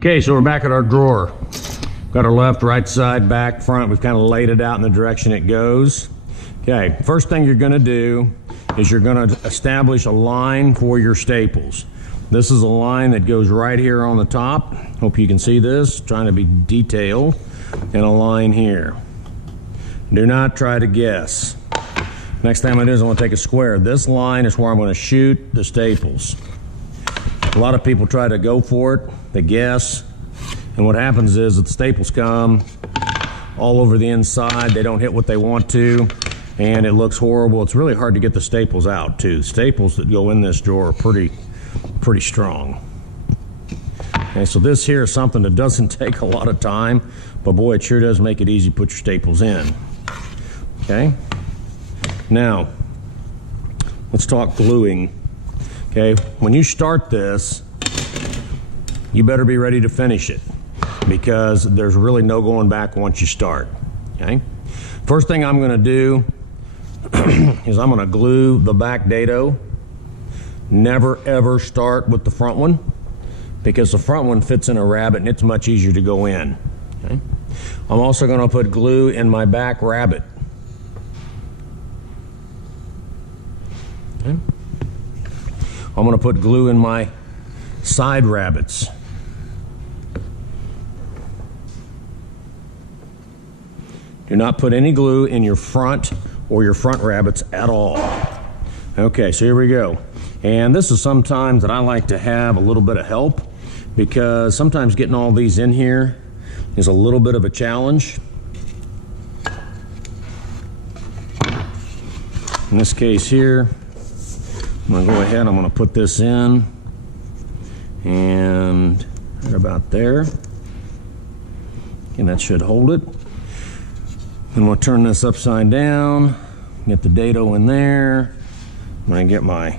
Okay, so we're back at our drawer. Got our left, right side, back, front. We've kind of laid it out in the direction it goes. Okay, first thing you're going to do is you're going to establish a line for your staples. This is a line that goes right here on the top. Hope you can see this, trying to be detailed. And a line here. Do not try to guess. Next thing I'm going to do is I'm going to take a square. This line is where I'm going to shoot the staples. A lot of people try to go for it, they guess, and what happens is that the staples come all over the inside, they don't hit what they want to, and it looks horrible. It's really hard to get the staples out too. Staples that go in this drawer are pretty strong. Okay, so this here is something that doesn't take a lot of time, but boy, it sure does make it easy to put your staples in. Okay, now let's talk gluing. Okay, when you start this, you better be ready to finish it because there's really no going back once you start. Okay, first thing I'm going to do is I'm going to glue the back dado. Never ever start with the front one because the front one fits in a rabbet and it's much easier to go in. Okay, I'm also going to put glue in my back rabbet. Okay. I'm going to put glue in my side rabbets. Do not put any glue in your front or your front rabbets at all. Okay, so here we go. And this is sometimes that I like to have a little bit of help because sometimes getting all these in here is a little bit of a challenge. In this case here, I'm going to go ahead, I'm going to put this in, and right about there, and that should hold it. Then we'll turn this upside down, get the dado in there, I'm going to get my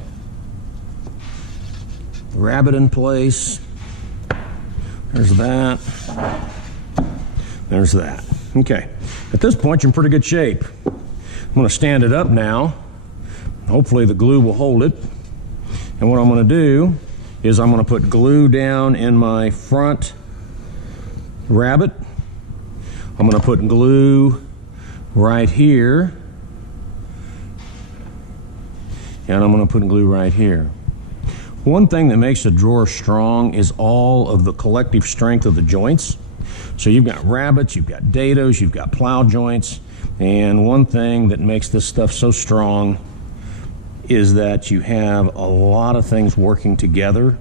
rabbet in place, there's that, there's that. Okay, at this point you're in pretty good shape. I'm going to stand it up now. Hopefully the glue will hold it. And what I'm going to do is I'm going to put glue down in my front rabbet. I'm going to put glue right here. And I'm going to put glue right here. One thing that makes a drawer strong is all of the collective strength of the joints. So you've got rabbets, you've got dados, you've got plow joints. And one thing that makes this stuff so strong is that you have a lot of things working together.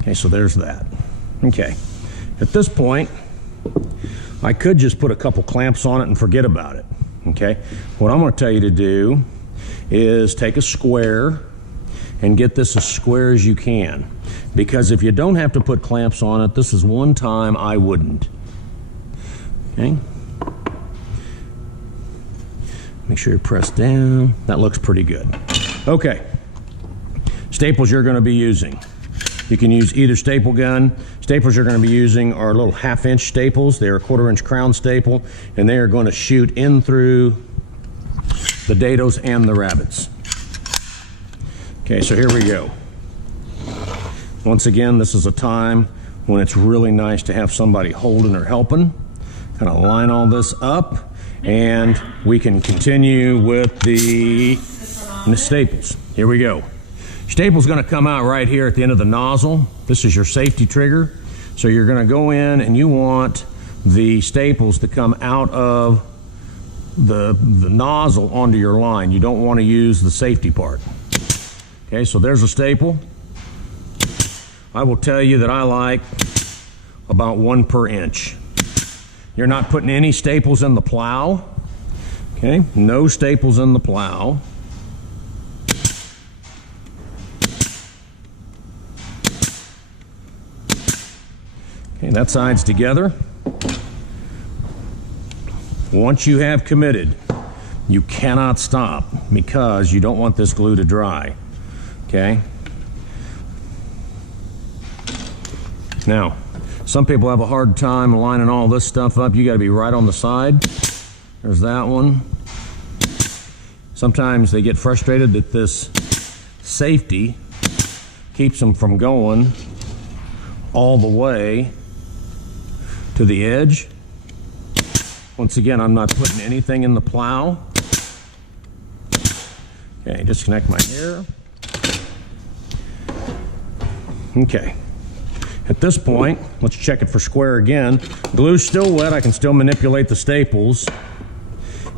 Okay, so there's that. Okay, at this point, I could just put a couple clamps on it and forget about it. Okay, what I'm going to tell you to do is take a square and get this as square as you can. Because if you don't have to put clamps on it, this is one time I wouldn't. Okay. Make sure you press down. That looks pretty good. Okay, staples you're going to be using. You can use either staple gun. Staples you're going to be using are little 1/2 inch staples. They're a 1/4 inch crown staple, and they are going to shoot in through the dados and the rabbets. Okay, so here we go. Once again, this is a time when it's really nice to have somebody holding or helping. Kind of line all this up. And we can continue with the staples. Here we go. Staple's going to come out right here at the end of the nozzle. This is your safety trigger. So you're going to go in and you want the staples to come out of the nozzle onto your line. You don't want to use the safety part. Okay, so there's a staple. I will tell you that I like about 1 per inch. You're not putting any staples in the plow. Okay, no staples in the plow. Okay, that side's together. Once you have committed, you cannot stop because you don't want this glue to dry. Okay? Now, some people have a hard time lining all this stuff up. You got to be right on the side. There's that one. Sometimes they get frustrated that this safety keeps them from going all the way to the edge. Once again, I'm not putting anything in the plow. Okay, disconnect my hair. Okay. At this point, let's check it for square again. Glue's still wet. I can still manipulate the staples.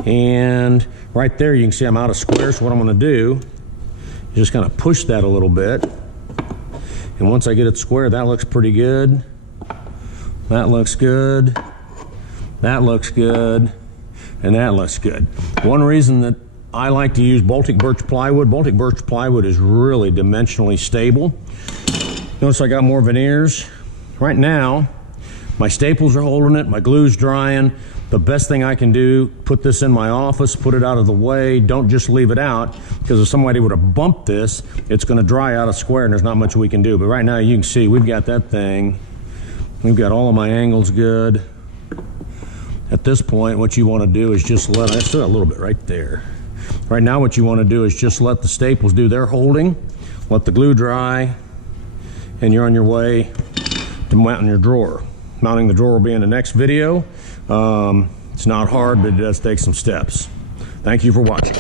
And right there, you can see I'm out of square. So what I'm going to do is just kind of push that a little bit. And once I get it square, that looks pretty good. That looks good. That looks good. And that looks good. One reason that I like to use Baltic birch plywood. Baltic birch plywood is really dimensionally stable. Notice I got more veneers. Right now, my staples are holding it, my glue's drying. The best thing I can do, put this in my office, put it out of the way, don't just leave it out, because if somebody would have bumped this, it's gonna dry out of square and there's not much we can do. But right now you can see we've got that thing. We've got all of my angles good. At this point, what you wanna do is just let, I still got a little bit right there. Right now what you wanna do is just let the staples do their holding, let the glue dry, and you're on your way to mounting your drawer. Mounting the drawer will be in the next video. It's not hard, but it does take some steps. Thank you for watching.